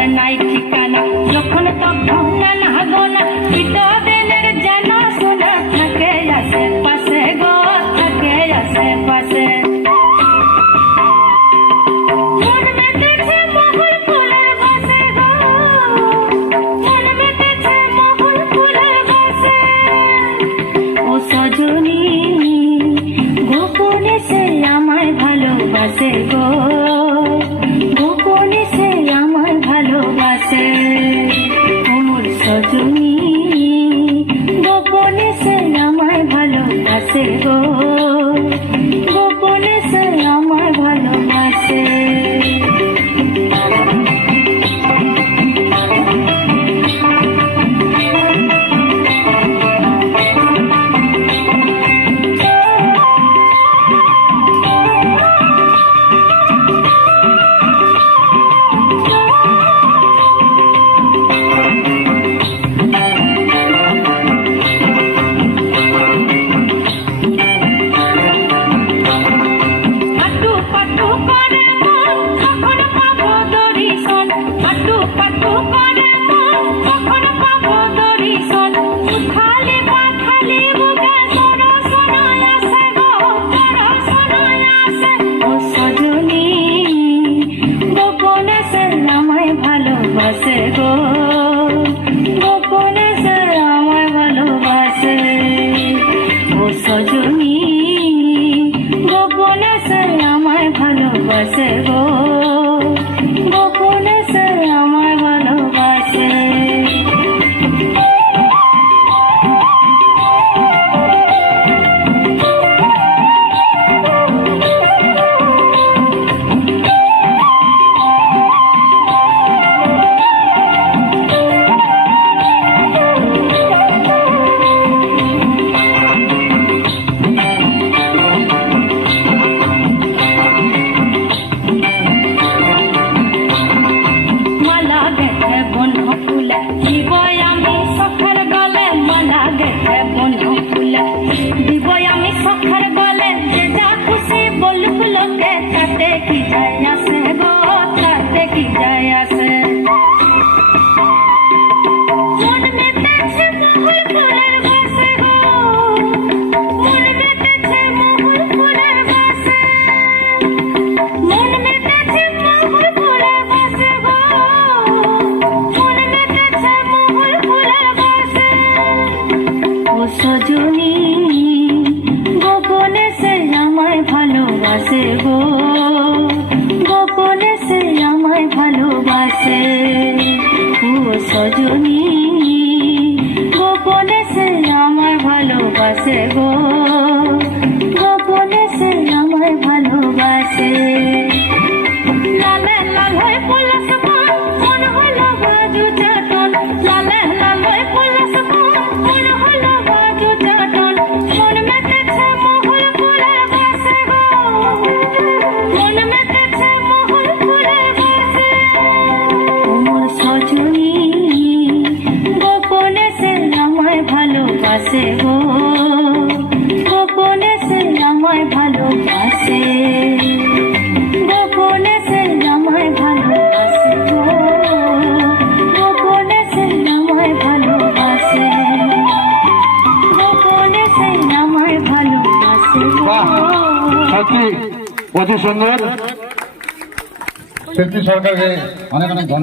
তার নাই ঠিকানা, যখন তখন না গো না বিতবেনের জানা শোনা থাকে আশেপাশে গো, থাকে আশেপাশে। মন মেতেছে মহুল ফুলের বাসে গো, মন মেতেছে মহুল ফুলের বাসে। ও সজনী গোপনে সে আমায় ভালোবাসে গো, গোপনে সে আমায় ভালোবাসে। ওর সজনী গোপনে সে আমায় ভালোবাসে গো, গোপনে সে আমায় ভালোবাসে। ভালোবাসে গো, গোপনে সে আমায় ভালোবাসে। ও সজনী গোপনে সে আমায় ভালোবাসে গো, গোপনে সে আমায় ভালোবাসে। দিবই আমি সখার বলে যে যা খুশি বলুক লোকে, তাতে কি যায় আসে গো, তাতে কি যায় আসে। মন মেতেছে মহুল ফুলের বাসে গো, মন মেতেছে মহুল ফুলের বাসে, মন মেতেছে মহুল ফুলের বাসে গো, মন মেতেছে মহুল ফুলের বাসে। ও সজনী গোপনে সে আমায় ভালোবাসে গো, গোপনে সে আমায় ভালোবাসে। ও সজনী গোপনে সে আমায় ভালোবাসে গো, গোপনে সে আমায় ভালোবাসে। লালে লাল হয়ে পলাশ মন হলো বাজু চাটন, লালে লাল হয়ে পলাশ মন হলো বাজু চাটন। মন মেতেছে মহুল ফুলের বাসে গো, মন মেতেছে মহুল ফুলের বাসে। ওর সজনী গোপনে সে আমায় ভালোবাসে গো, গোপনে সে আমায় ভালোবাসে, গোপনে সে আমায় ভালোবাসে গো, গোপনে সে আমায় ভালোবাসে, গোপনে সে আমায় ভালোবাসে গো। সত্যি অতি সুন্দর। শিল্পী সরকারকে অনেক অনেক ধন্যবাদ।